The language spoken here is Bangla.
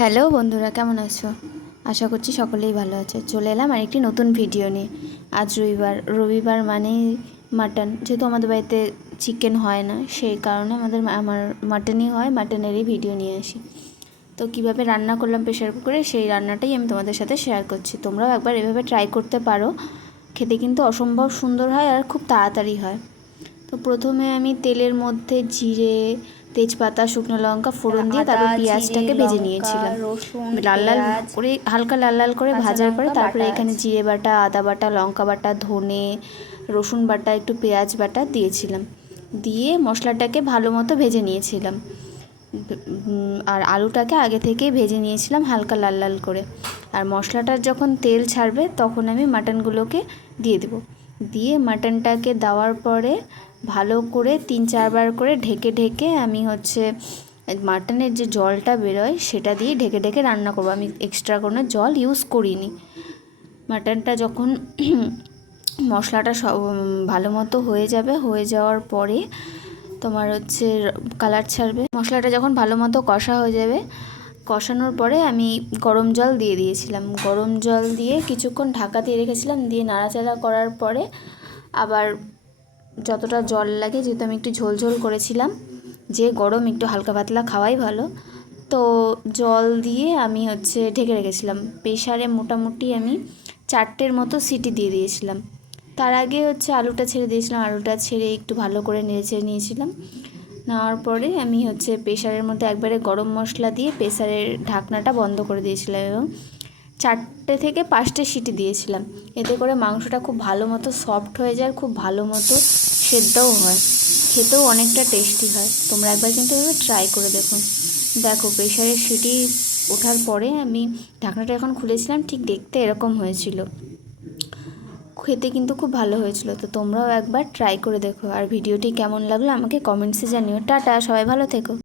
হ্যালো বন্ধুরা, কেমন আছো? আশা করছি সকলেই ভালো আছে। চলে এলাম আরেকটি নতুন ভিডিও নিয়ে। আজ রবিবার মানেই মাটন। যেহেতু আমাদের বাড়িতে চিকেন হয় না, সেই কারণে আমার মাটনই হয়, মাটনেরই ভিডিও নিয়ে আসি। তো কীভাবে রান্না করলাম প্রেশার কুকারে, সেই রান্নাটাই আমি তোমাদের সাথে শেয়ার করছি। তোমরাও একবার এভাবে ট্রাই করতে পারো। খেতে কিন্তু অসম্ভব সুন্দর হয় আর খুব তাড়াতাড়ি হয়। তো প্রথমে আমি তেলের মধ্যে জিরে, তেজপাতা, শুকনো লঙ্কা ফোড়ন দিয়ে তারপর পেঁয়াজটাকে ভেজে নিয়েছিলাম। রসুন, লাল লাল পেঁয়াজ, করে হালকা লাল লাল করে কাঁচা ভাজার পরে লঙ্কা তারপরে বাটা এখানে আছে। জিরে বাটা, আদা বাটা, লঙ্কা বাটা, ধনে, রসুন বাটা, একটু পেঁয়াজ বাটা দিয়েছিলাম। দিয়ে মশলাটাকে ভালো মতো ভেজে নিয়েছিলাম। আর আলুটাকে আগে থেকেই ভেজে নিয়েছিলাম হালকা লাল লাল করে। আর মশলাটার যখন তেল ছাড়বে তখন আমি মাটনগুলোকে দিয়ে দেবো। দিয়ে মাটনটাকে দেওয়ার পরে ভালো করে 3-4 বার করে ঢেকে ঢেকে আমি মাটনের যে জলটা বেরোয় সেটা দিয়ে ঢেকে ঢেকে রান্না করবো। আমি এক্সট্রা কোনো জল ইউজ করিনি। মাটনটা যখন মশলাটা সব ভালো মতো হয়ে যাবে, হয়ে যাওয়ার পরে তোমার কালার ছাড়বে। মশলাটা যখন ভালো মতো কষা হয়ে যাবে, কষানোর পরে আমি গরম জল দিয়ে দিয়েছিলাম। গরম জল দিয়ে কিছুক্ষণ ঢাকা দিয়ে রেখেছিলাম। দিয়ে নাড়াচাড়া করার পরে আবার যতটা জল লাগে, যেহেতু আমি একটু ঝোল ঝোল করেছিলাম, যে গরম একটু হালকা পাতলা খাওয়াই ভালো, তো জল দিয়ে আমি ঢেকে রেখেছিলাম। প্রেশারে মোটামুটি আমি 4টের মতো সিটি দিয়ে দিয়েছিলাম। তার আগে আলুটা ছেড়ে দিয়েছিলাম। আলুটা ছেড়ে একটু ভালো করে নেড়ে নিয়েছিলাম। নেওয়ার পরে আমি প্রেশারের মধ্যে একবারে গরম মশলা দিয়ে প্রেশারের ঢাকনাটা বন্ধ করে দিয়েছিলাম এবং 4টে থেকে 5টে সিটি দিয়েছিলাম। এতে করে মাংসটা খুব ভালো মতো সফট হয়ে যায়, খুব ভালো মতো সেদ্ধও হয়, খেতেও অনেকটা টেস্টি হয়। তোমরা একবার কিন্তু এভাবে ট্রাই করে দেখো প্রেশারের সিটি ওঠার পরে আমি ঢাকনাটা যখন খুলেছিলাম ঠিক দেখতে এরকম হয়েছিল। খেতে কিন্তু খুব ভালো হয়েছিল। তো তোমরাও একবার ট্রাই করে দেখো। আর ভিডিওটি কেমন লাগলো আমাকে কমেন্টসে জানিও। টাটা, সবাই ভালো থেকো।